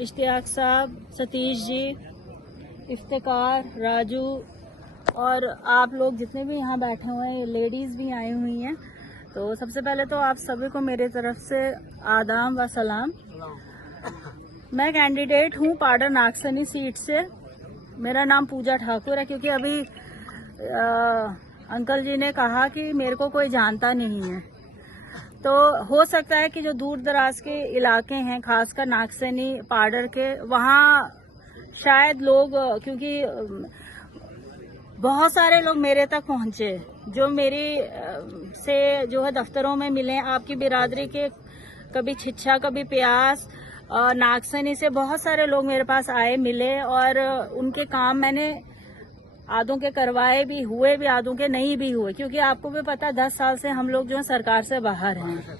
इश्तियाक साहब, सतीश जी, इफ्तिकार, राजू और आप लोग जितने भी यहाँ बैठे हुए हैं, लेडीज़ भी आई हुई हैं। तो सबसे पहले तो आप सभी को मेरे तरफ से आदाब व सलाम। मैं कैंडिडेट हूँ पाडर नागसैनी सीट से। मेरा नाम पूजा ठाकुर है, क्योंकि अभी अंकल जी ने कहा कि मेरे को कोई जानता नहीं है। तो हो सकता है कि जो दूर दराज के इलाके हैं, खासकर नागसैनी पाडर के, वहाँ शायद लोग, क्योंकि बहुत सारे लोग मेरे तक पहुंचे जो मेरी से जो है दफ्तरों में मिले, आपकी बिरादरी के, कभी छिच्छा कभी प्यास, नागसैनी से बहुत सारे लोग मेरे पास आए, मिले, और उनके काम मैंने आधों के करवाए भी, हुए भी, आधों के नहीं भी हुए, क्योंकि आपको भी पता 10 साल से हम लोग जो है सरकार से बाहर हैं।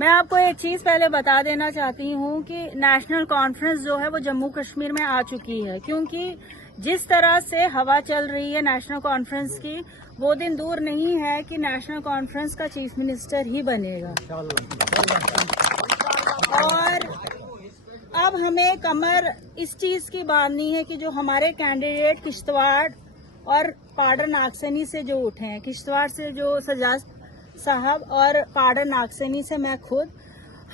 मैं आपको एक चीज पहले बता देना चाहती हूँ कि नेशनल कॉन्फ्रेंस जो है वो जम्मू कश्मीर में आ चुकी है, क्योंकि जिस तरह से हवा चल रही है नेशनल कॉन्फ्रेंस की, वो दिन दूर नहीं है कि नेशनल कॉन्फ्रेंस का चीफ मिनिस्टर ही बनेगा। और अब हमें कमर इस चीज की बांधनी है कि जो हमारे कैंडिडेट किश्तवाड़ और पाडर नागसैनी से जो उठे हैं, किश्तवाड़ से जो सजाद साहब और पाडर नागसैनी से मैं खुद,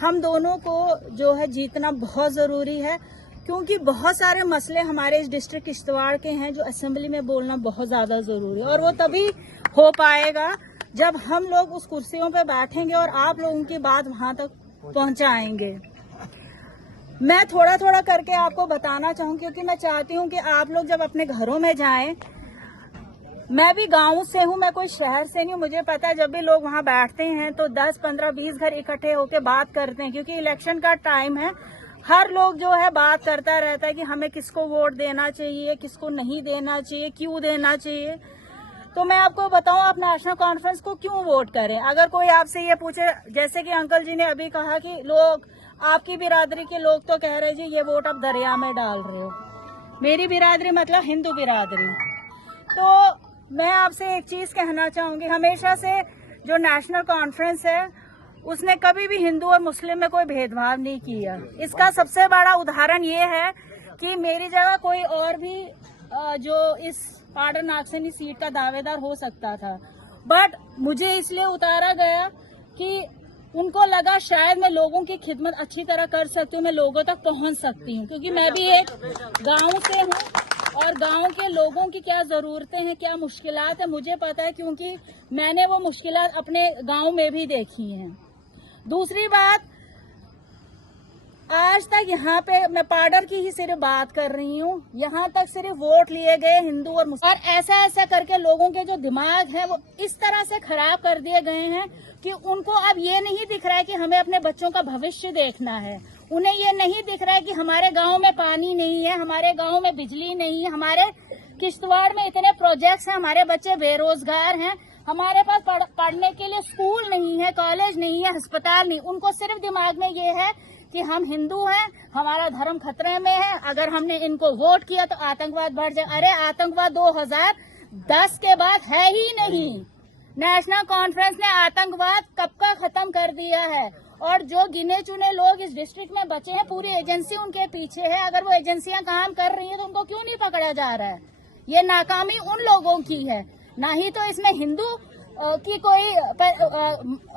हम दोनों को जो है जीतना बहुत जरूरी है, क्योंकि बहुत सारे मसले हमारे इस डिस्ट्रिक्ट किश्तवाड़ के हैं जो असेंबली में बोलना बहुत ज्यादा जरूरी है। और वो तभी हो पाएगा जब हम लोग उस कुर्सियों पे बैठेंगे और आप लोगों की बात वहां तक पहुंचाएंगे। मैं थोड़ा थोड़ा करके आपको बताना चाहूँ, क्योंकि मैं चाहती हूँ कि आप लोग जब अपने घरों में जाएं, मैं भी गांव से हूँ, मैं कोई शहर से नहीं हूँ, मुझे पता है जब भी लोग वहाँ बैठते हैं तो 10, 15, 20 घर इकट्ठे होकर बात करते हैं, क्योंकि इलेक्शन का टाइम है। हर लोग जो है बात करता रहता है कि हमें किसको वोट देना चाहिए, किसको नहीं देना चाहिए, क्यों देना चाहिए। तो मैं आपको बताऊं, आप नेशनल कॉन्फ्रेंस को क्यों वोट करें। अगर कोई आपसे ये पूछे, जैसे कि अंकल जी ने अभी कहा कि लोग, आपकी बिरादरी के लोग तो कह रहे जी ये वोट आप दरिया में डाल रहे हो। मेरी बिरादरी मतलब हिंदू बिरादरी। तो मैं आपसे एक चीज कहना चाहूंगी, हमेशा से जो नेशनल कॉन्फ्रेंस है उसने कभी भी हिंदू और मुस्लिम में कोई भेदभाव नहीं किया। इसका सबसे बड़ा उदाहरण ये है कि मेरी जगह कोई और भी जो इस पाडर नागसैनी सीट का दावेदार हो सकता था, बट मुझे इसलिए उतारा गया कि उनको लगा शायद मैं लोगों की खिदमत अच्छी तरह कर सकती हूँ, मैं लोगों तक पहुँच सकती हूँ, क्योंकि मैं भी एक गाँव से हूँ और गांव के लोगों की क्या जरूरतें हैं, क्या मुश्किलात है, मुझे पता है, क्योंकि मैंने वो मुश्किलात अपने गांव में भी देखी हैं। दूसरी बात, आज तक यहाँ पे मैं पाडर की ही सिर्फ बात कर रही हूँ, यहाँ तक सिर्फ वोट लिए गए हिंदू और मुस्लिम, और ऐसा ऐसा करके लोगों के जो दिमाग है वो इस तरह से खराब कर दिए गए हैं कि उनको अब ये नहीं दिख रहा है कि हमें अपने बच्चों का भविष्य देखना है। उन्हें ये नहीं दिख रहा है कि हमारे गांव में पानी नहीं है, हमारे गांव में बिजली नहीं है, हमारे किश्तवाड़ में इतने प्रोजेक्ट्स हैं, हमारे बच्चे बेरोजगार हैं, हमारे पास पढ़ने के लिए स्कूल नहीं है, कॉलेज नहीं है, अस्पताल नहीं। उनको सिर्फ दिमाग में ये है कि हम हिंदू हैं, हमारा धर्म खतरे में है, अगर हमने इनको वोट किया तो आतंकवाद बढ़ जाए। अरे आतंकवाद 2010 के बाद है ही नहीं। नेशनल कॉन्फ्रेंस ने आतंकवाद कब का खत्म कर दिया है, और जो गिने चुने लोग इस डिस्ट्रिक्ट में बचे हैं, पूरी एजेंसी उनके पीछे है। अगर वो एजेंसियां काम कर रही है तो उनको क्यों नहीं पकड़ा जा रहा है। ये नाकामी उन लोगों की है, ना ही तो इसमें हिंदू की कोई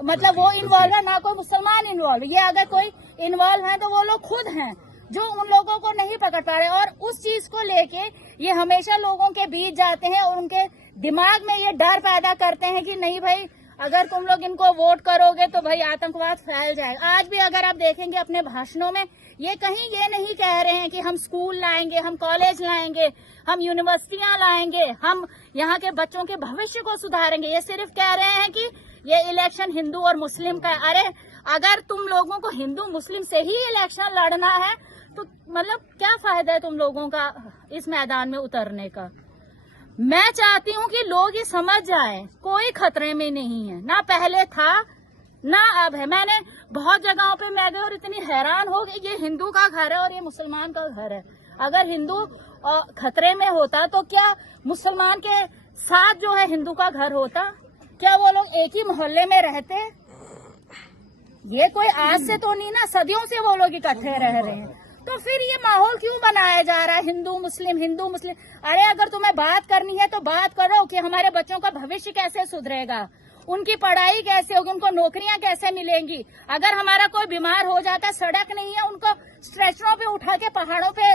मतलब वो इन्वॉल्व है, ना कोई मुसलमान इन्वॉल्व। ये अगर कोई इन्वॉल्व है तो वो लोग खुद हैं जो उन लोगों को नहीं पकड़ पा रहे, और उस चीज को लेके ये हमेशा लोगों के बीच जाते हैं और उनके दिमाग में ये डर पैदा करते हैं कि नहीं भाई, अगर तुम लोग इनको वोट करोगे तो भाई आतंकवाद फैल जाएगा। आज भी अगर आप देखेंगे अपने भाषणों में, ये कहीं ये नहीं कह रहे हैं कि हम स्कूल लाएंगे, हम कॉलेज लाएंगे, हम यूनिवर्सिटियां लाएंगे, हम यहाँ के बच्चों के भविष्य को सुधारेंगे। ये सिर्फ कह रहे हैं कि ये इलेक्शन हिंदू और मुस्लिम का। अरे अगर तुम लोगों को हिंदू मुस्लिम से ही इलेक्शन लड़ना है तो मतलब क्या फायदा है तुम लोगों का इस मैदान में उतरने का। मैं चाहती हूँ कि लोग ये समझ जाएं, कोई खतरे में नहीं है, ना पहले था ना अब है। मैंने बहुत जगहों पे मैं गई और इतनी हैरान हो गई, ये हिंदू का घर है और ये मुसलमान का घर है। अगर हिंदू खतरे में होता तो क्या मुसलमान के साथ जो है हिंदू का घर होता? क्या वो लोग एक ही मोहल्ले में रहते? ये कोई आज से तो नहीं ना, सदियों से वो लोग इकट्ठे रह रहे हैं। तो फिर ये माहौल क्यों बनाया जा रहा है हिंदू मुस्लिम। अरे अगर तुम्हें बात करनी है तो बात करो कि हमारे बच्चों का भविष्य कैसे सुधरेगा, उनकी पढ़ाई कैसे होगी, उनको नौकरियां कैसे मिलेंगी। अगर हमारा कोई बीमार हो जाता है, सड़क नहीं है, उनको स्ट्रेचरों पे उठा के पहाड़ों पे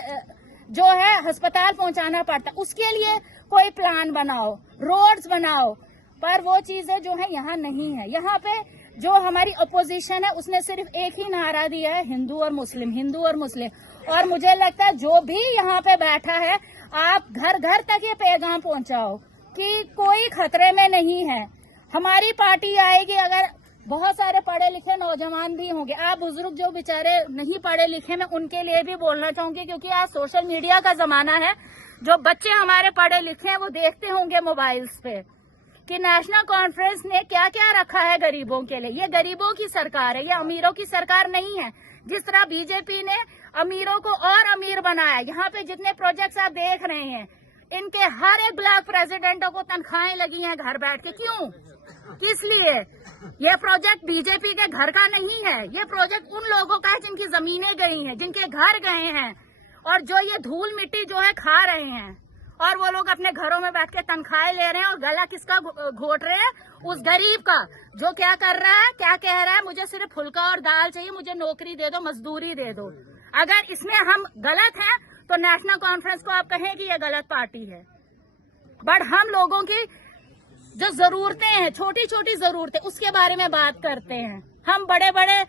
जो है अस्पताल पहुंचाना पड़ता है। उसके लिए कोई प्लान बनाओ, रोड्स बनाओ, पर वो चीजें जो है यहाँ नहीं है। यहाँ पे जो हमारी अपोजिशन है उसने सिर्फ एक ही नारा दिया है, हिंदू और मुस्लिम। और मुझे लगता है जो भी यहाँ पे बैठा है, आप घर घर तक ये पैगाम पहुंचाओ कि कोई खतरे में नहीं है। हमारी पार्टी आएगी, अगर बहुत सारे पढ़े लिखे नौजवान भी होंगे, आप बुजुर्ग जो बेचारे नहीं पढ़े लिखे, मैं उनके लिए भी बोलना चाहूंगी, क्योंकि आज सोशल मीडिया का जमाना है। जो बच्चे हमारे पढ़े लिखे हैं वो देखते होंगे मोबाइल्स पे कि नेशनल कॉन्फ्रेंस ने क्या क्या रखा है गरीबों के लिए। ये गरीबों की सरकार है, ये अमीरों की सरकार नहीं है। जिस तरह बीजेपी ने अमीरों को और अमीर बनाया, यहाँ पे जितने प्रोजेक्ट्स आप देख रहे हैं, इनके हर एक ब्लॉक प्रेसिडेंटों को तनख्वाहें लगी हैं घर बैठ के। क्यों, किस लिए? ये प्रोजेक्ट बीजेपी के घर का नहीं है, ये प्रोजेक्ट उन लोगों का है जिनकी जमीनें गई हैं, जिनके घर गए हैं, और जो ये धूल मिट्टी जो है खा रहे हैं, और वो लोग अपने घरों में बैठ के तनख्वाहें ले रहे हैं। और गला किसका घोट रहे हैं? उस गरीब का, जो क्या कर रहा है, क्या कह रहा है, मुझे सिर्फ फुल्का और दाल चाहिए, मुझे नौकरी दे दो, मजदूरी दे दो। अगर इसमें हम गलत हैं तो नेशनल कॉन्फ्रेंस को आप कहें कि ये गलत पार्टी है। बट हम लोगों की जो जरूरतें हैं, छोटी छोटी जरूरतें, उसके बारे में बात करते हैं। हम बड़े बड़े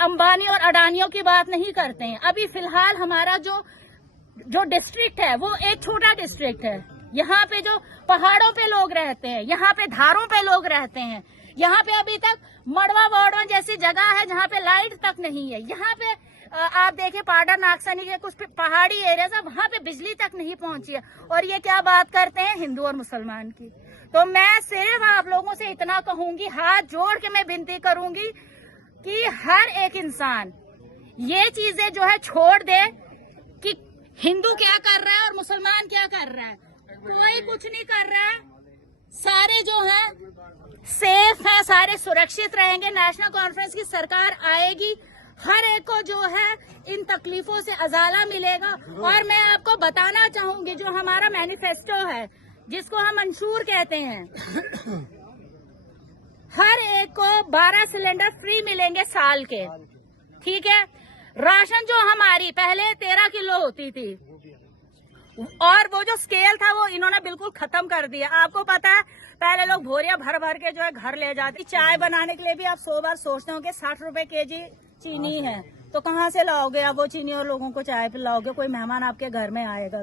अंबानी और अडानियों की बात नहीं करते हैं। अभी फिलहाल हमारा जो डिस्ट्रिक्ट है वो एक छोटा डिस्ट्रिक्ट है। यहाँ पे जो पहाड़ों पे लोग रहते हैं, यहाँ पे धारों पे लोग रहते हैं, यहाँ पे अभी तक मड़वा वार्डन जैसी जगह है जहाँ पे लाइट तक नहीं है। यहाँ पे आप देखें पाडा नागसनी के कुछ पहाड़ी एरिया, वहां पे बिजली तक नहीं पहुंची है। और ये क्या बात करते हैं हिंदू और मुसलमान की। तो मैं सिर्फ आप लोगों से इतना कहूंगी, हाथ जोड़ के मैं विनती करूंगी कि हर एक इंसान ये चीजें जो है छोड़ दे कि हिंदू क्या कर रहा है और मुसलमान क्या कर रहा है। कोई कुछ नहीं कर रहा है, सारे जो है सेफ हैं, सारे सुरक्षित रहेंगे। नेशनल कॉन्फ्रेंस की सरकार आएगी, हर एक को जो है इन तकलीफों से अजाला मिलेगा। और मैं आपको बताना चाहूंगी, जो हमारा मैनिफेस्टो है, जिसको हम मंशूर कहते हैं, हर एक को 12 सिलेंडर फ्री मिलेंगे साल के, ठीक है। राशन जो हमारी पहले 13 किलो होती थी, और वो जो स्केल था वो इन्होंने बिल्कुल खत्म कर दिया। आपको पता है पहले लोग भोरिया भर भर के जो है घर ले जाते। चाय बनाने के लिए भी आप 100 बार सोचते हो कि 60 रुपए केजी चीनी है, तो कहाँ से लाओगे आप वो चीनी और लोगों को चाय पिलाओगे? कोई मेहमान आपके घर में आएगा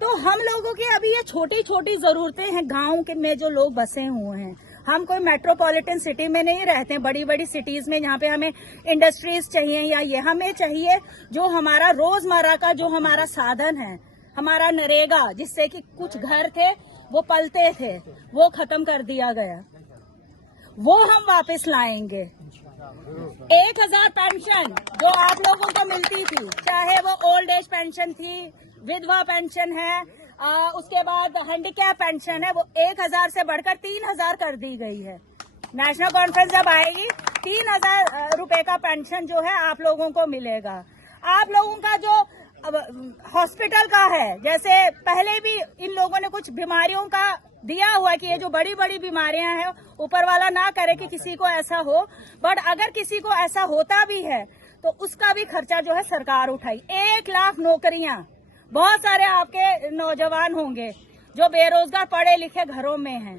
तो हम लोगों की अभी ये छोटी छोटी जरूरतें हैं। गाँव के में जो लोग बसे हुए हैं, हम कोई मेट्रोपॉलिटन सिटी में नहीं रहते हैं, बड़ी बड़ी सिटीज में, जहाँ पे हमें इंडस्ट्रीज चाहिए या ये हमें चाहिए जो हमारा रोजमर्रा का जो हमारा साधन है, हमारा नरेगा, जिससे कि कुछ घर थे वो पलते थे, वो खत्म कर दिया गया, वो हम वापस लाएंगे। 1000 पेंशन जो आप लोगों को मिलती थी, चाहे वो ओल्ड एज पेंशन थी, विधवा पेंशन है, उसके बाद हैंडीकैप पेंशन है, वो 1000 से बढ़कर 3000 कर दी गई है। नेशनल कॉन्फ्रेंस जब आएगी 3000 रुपए का पेंशन जो है आप लोगों को मिलेगा। आप लोगों का जो हॉस्पिटल का है, जैसे पहले भी इन लोगों ने कुछ बीमारियों का दिया हुआ कि ये जो बड़ी बड़ी बीमारियां हैं, ऊपर वाला ना करे कि किसी को ऐसा हो, बट अगर किसी को ऐसा होता भी है तो उसका भी खर्चा जो है सरकार उठाई। 1 लाख नौकरियां, बहुत सारे आपके नौजवान होंगे जो बेरोजगार पढ़े लिखे घरों में हैं,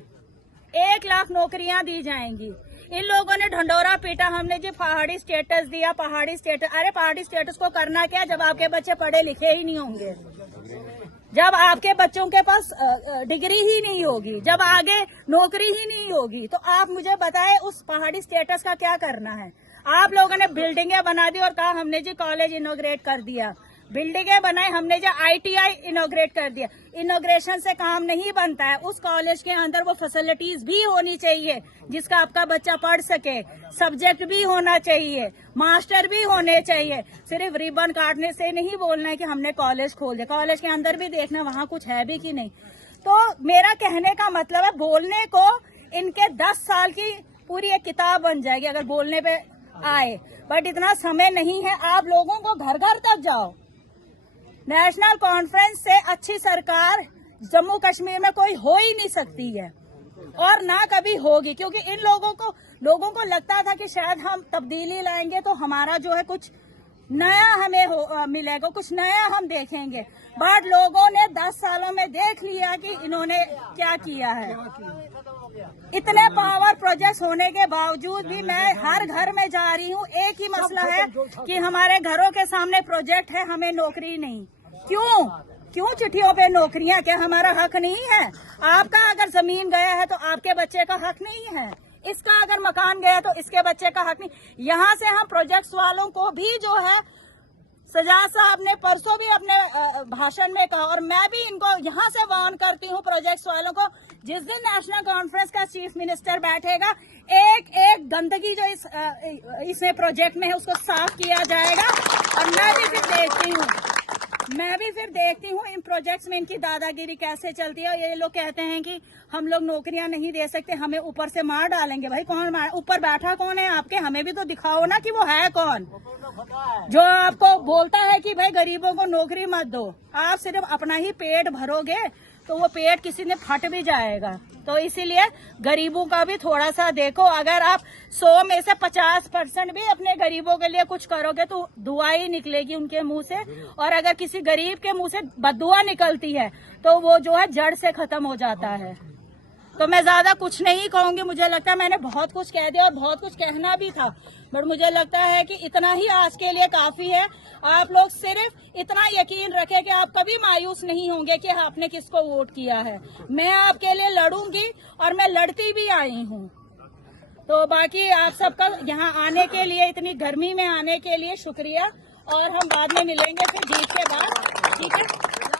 1 लाख नौकरियां दी जाएंगी। इन लोगों ने ढंडोरा पीटा, हमने जो पहाड़ी स्टेटस दिया, पहाड़ी स्टेटस, अरे पहाड़ी स्टेटस को करना क्या जब आपके बच्चे पढ़े लिखे ही नहीं होंगे, जब आपके बच्चों के पास डिग्री ही नहीं होगी, जब आगे नौकरी ही नहीं होगी, तो आप मुझे बताएं उस पहाड़ी स्टेटस का क्या करना है। आप लोगों ने बिल्डिंगें बना दी और कहा हमने जी कॉलेज इनॉग्रेट कर दिया, बिल्डिंगें बनाई, हमने जो ITI इनॉग्रेट कर दिया। इनॉग्रेशन से काम नहीं बनता है, उस कॉलेज के अंदर वो फैसिलिटीज भी होनी चाहिए जिसका आपका बच्चा पढ़ सके, सब्जेक्ट भी होना चाहिए, मास्टर भी होने चाहिए। सिर्फ रिबन काटने से नहीं बोलना है कि हमने कॉलेज खोल दिया, कॉलेज के अंदर भी देखना वहाँ कुछ है भी कि नहीं। तो मेरा कहने का मतलब है, बोलने को इनके 10 साल की पूरी एक किताब बन जाएगी अगर बोलने पे आए, बट इतना समय नहीं है। आप लोगों को घर घर तक जाओ। नेशनल कॉन्फ्रेंस से अच्छी सरकार जम्मू कश्मीर में कोई हो ही नहीं सकती है और ना कभी होगी, क्योंकि इन लोगों को लगता था कि शायद हम तब्दीली लाएंगे तो हमारा जो है कुछ नया हमें मिलेगा, कुछ नया हम देखेंगे। बट लोगों ने 10 सालों में देख लिया कि इन्होंने क्या किया है। इतने पावर प्रोजेक्ट्स होने के बावजूद भी मैं हर घर में जा रही हूँ। एक ही मसला है कि हमारे घरों के सामने प्रोजेक्ट है, हमें नौकरी नहीं। क्यों चिट्ठियों पे नौकरियां? क्या हमारा हक नहीं है? आपका अगर जमीन गया है तो आपके बच्चे का हक नहीं है? इसका अगर मकान गया तो इसके बच्चे का हक नहीं? यहाँ से हम प्रोजेक्ट्स वालों को भी जो है, सजाद साहब ने परसों भी अपने भाषण में कहा और मैं भी इनको यहाँ से वार्न करती हूँ प्रोजेक्ट्स वालों को, जिस दिन नेशनल कॉन्फ्रेंस का चीफ मिनिस्टर बैठेगा, एक गंदगी जो इसमें प्रोजेक्ट में है उसको साफ किया जाएगा। और मैं भी फिर देखती हूँ इन प्रोजेक्ट्स में इनकी दादागिरी कैसे चलती है। ये लोग कहते हैं कि हम लोग नौकरियां नहीं दे सकते, हमें ऊपर से मार डालेंगे। भाई कौन ऊपर बैठा कौन है आपके? हमें भी तो दिखाओ ना कि वो है कौन जो आपको बोलता है कि भाई गरीबों को नौकरी मत दो। आप सिर्फ अपना ही पेट भरोगे तो वो पेट किसी ने फट भी जाएगा। तो इसीलिए गरीबों का भी थोड़ा सा देखो। अगर आप 100 में से 50% भी अपने गरीबों के लिए कुछ करोगे तो दुआ ही निकलेगी उनके मुंह से। और अगर किसी गरीब के मुंह से बददुआ निकलती है तो वो जो है जड़ से खत्म हो जाता है। तो मैं ज्यादा कुछ नहीं कहूंगी। मुझे लगता है मैंने बहुत कुछ कह दिया और बहुत कुछ कहना भी था, बट मुझे लगता है कि इतना ही आज के लिए काफी है। आप लोग सिर्फ इतना यकीन रखें कि आप कभी मायूस नहीं होंगे कि आपने किसको वोट किया है। मैं आपके लिए लड़ूंगी और मैं लड़ती भी आई हूँ। तो बाकी आप सबका यहाँ आने के लिए, इतनी गर्मी में आने के लिए शुक्रिया। और हम बाद में मिलेंगे फिर जीत के बाद, ठीक है।